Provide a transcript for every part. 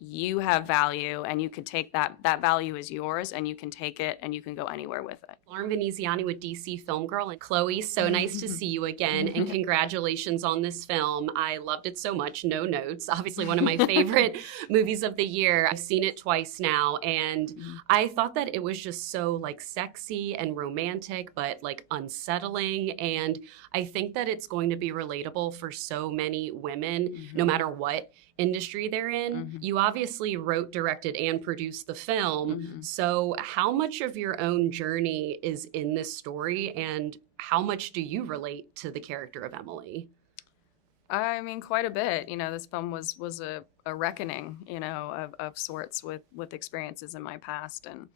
you have value, and you can take that value is yours, and you can take it and you can go anywhere with it. Lauren Veneziani with DC Film Girl. And Chloe, so nice to see you again, and congratulations on this film. I loved it so much. No notes. Obviously one of my favorite movies of the year. I've seen it twice now, and I thought that it was just so like sexy and romantic, but like unsettling. And I think that it's going to be relatable for so many women, no matter what industry they're in. You obviously wrote, directed, and produced the film. So how much of your own journey is in this story, and how much do you relate to the character of Emily? I mean, quite a bit. You know, this film was a reckoning, you know, of sorts with experiences in my past. And,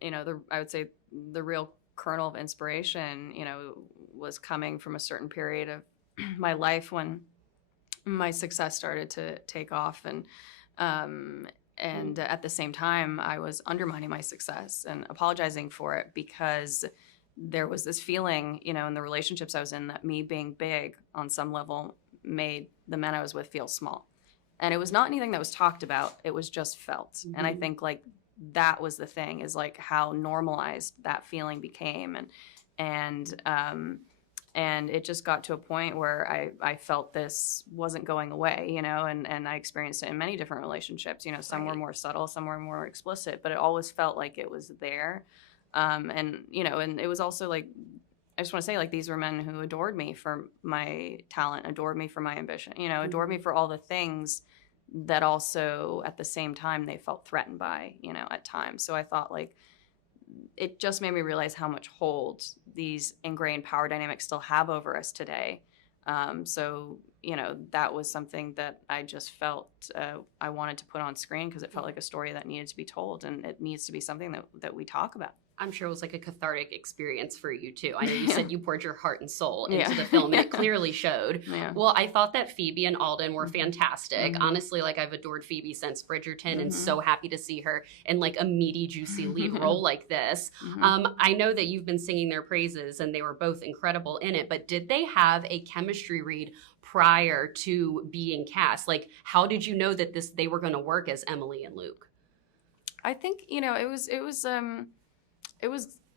you know, I would say the real kernel of inspiration, you know, was coming from a certain period of my life when my success started to take off. And at the same time, I was undermining my success and apologizing for it, because there was this feeling, you know, in the relationships I was in, that me being big on some level made the men I was with feel small. And it was not anything that was talked about. It was just felt. And I think like that was the thing, is like how normalized that feeling became. And it just got to a point where I felt this wasn't going away, you know, and I experienced it in many different relationships. You know, some were more subtle, some were more explicit, but it always felt like it was there. And, you know, and it was also like, I just want to say, like, these were men who adored me for my talent, adored me for my ambition, you know, adored me for all the things that also at the same time they felt threatened by, you know, at times. So I thought, like, it just made me realize how much hold these ingrained power dynamics still have over us today. So, you know, that was something that I just felt I wanted to put on screen, because it felt like a story that needed to be told, and it needs to be something that we talk about. I'm sure it was like a cathartic experience for you too. I know you said you poured your heart and soul into the film, and it clearly showed. Well, I thought that Phoebe and Alden were fantastic. Honestly, like, I've adored Phoebe since Bridgerton, and so happy to see her in like a meaty, juicy lead role like this. I know that you've been singing their praises, and they were both incredible in it, but did they have a chemistry read prior to being cast? Like, how did you know that they were going to work as Emily and Luke? I think, you know, it was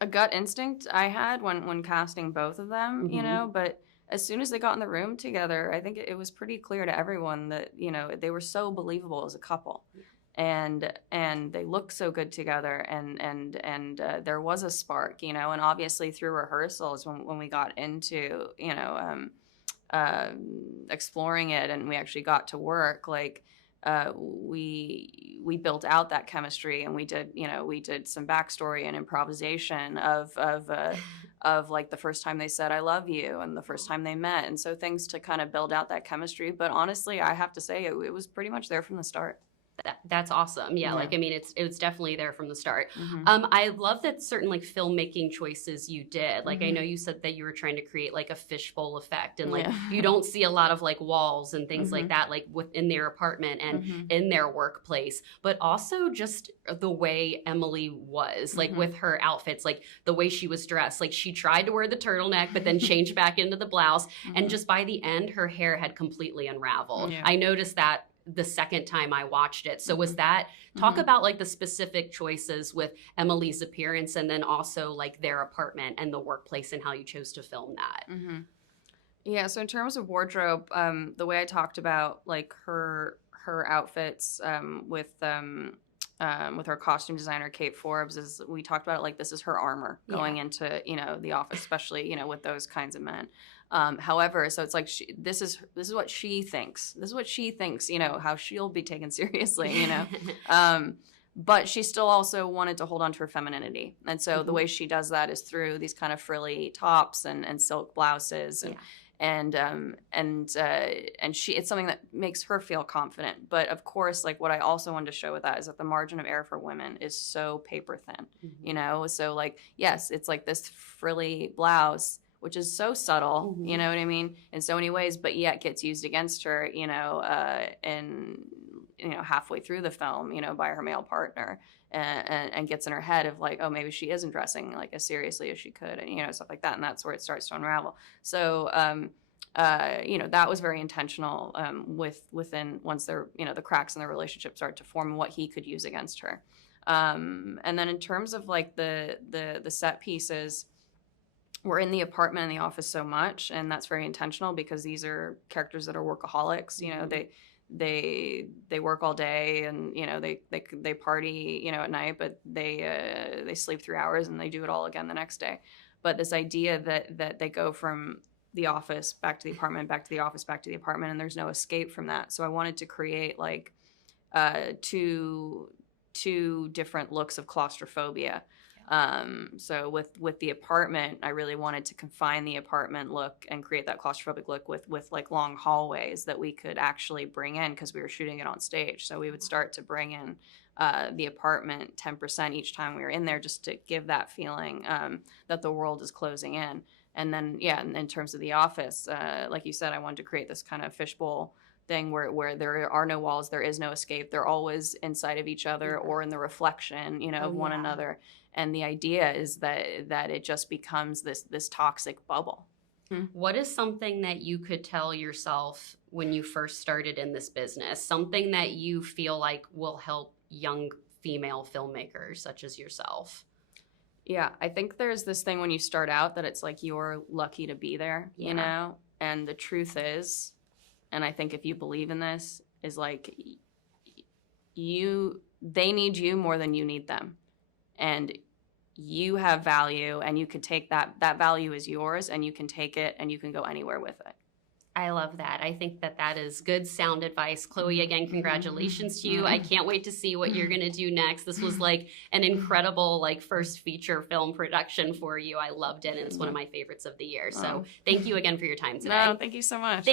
a gut instinct I had when casting both of them, you know, but as soon as they got in the room together, I think it was pretty clear to everyone that, you know, they were so believable as a couple. And they looked so good together, and there was a spark, you know, and obviously through rehearsals when we got into, you know, exploring it, and we actually got to work, like, we built out that chemistry, and we did some backstory and improvisation of like the first time they said "I love you" and the first time they met, and so things to kind of build out that chemistry. But honestly, I have to say it was pretty much there from the start. That's awesome. Yeah, like, I mean, it was definitely there from the start. I love that certain like filmmaking choices you did. Like, I know you said that you were trying to create like a fishbowl effect, and like you don't see a lot of like walls and things like that, like within their apartment and in their workplace, but also just the way Emily was, like with her outfits, like the way she was dressed. Like, she tried to wear the turtleneck, but then changed back into the blouse, and just by the end, her hair had completely unraveled. I noticed that the second time I watched it. So was that, talk about like the specific choices with Emily's appearance, and then also like their apartment and the workplace, and how you chose to film that. Yeah, so in terms of wardrobe, the way I talked about like her outfits with her costume designer Kate Forbes, is we talked about it like this is her armor going into, you know, the office, especially, you know, with those kinds of men. However, so it's like this is what she thinks. This is what she thinks, you know, how she'll be taken seriously, you know. But she still also wanted to hold on to her femininity. And so the way she does that is through these kind of frilly tops and silk blouses and she, it's something that makes her feel confident. But of course, like, what I also wanted to show with that is that the margin of error for women is so paper thin, you know? So like, yes, it's like this frilly blouse, which is so subtle, you know what I mean, in so many ways, but yet gets used against her, you know, halfway through the film, you know, by her male partner, and gets in her head of like, oh, maybe she isn't dressing like as seriously as she could, and, you know, stuff like that, and that's where it starts to unravel. So that was very intentional within once they're, the cracks in their relationship started to form and what he could use against her. And then in terms of like the set pieces, we're in the apartment and the office so much, and that's very intentional because these are characters that are workaholics. They work all day, and they party at night, but they sleep 3 hours and they do it all again the next day. But this idea that they go from the office back to the apartment, back to the office, back to the apartment, and there's no escape from that. So I wanted to create like two different looks of claustrophobia. So with the apartment, I really wanted to confine the apartment look and create that claustrophobic look with like long hallways that we could actually bring in because we were shooting it on stage. So we would start to bring in the apartment 10% each time we were in there, just to give that feeling that the world is closing in. And then, in terms of the office, like you said, I wanted to create this kind of fishbowl thing where there are no walls, there is no escape. They're always inside of each other or in the reflection, of one another. And the idea is that it just becomes this toxic bubble. What is something that you could tell yourself when you first started in this business? Something that you feel like will help young female filmmakers such as yourself? Yeah, I think there's this thing when you start out that it's like you're lucky to be there, And the truth is, and I think if you believe in this, is like they need you more than you need them. And you have value, and you can take that value is yours, and you can take it and you can go anywhere with it. I love that. I think that is good sound advice. Chloe, again, congratulations to you. I can't wait to see what you're going to do next. This was like an incredible first feature film production for you. I loved it, and it's one of my favorites of the year. So thank you again for your time today. No, thank you so much.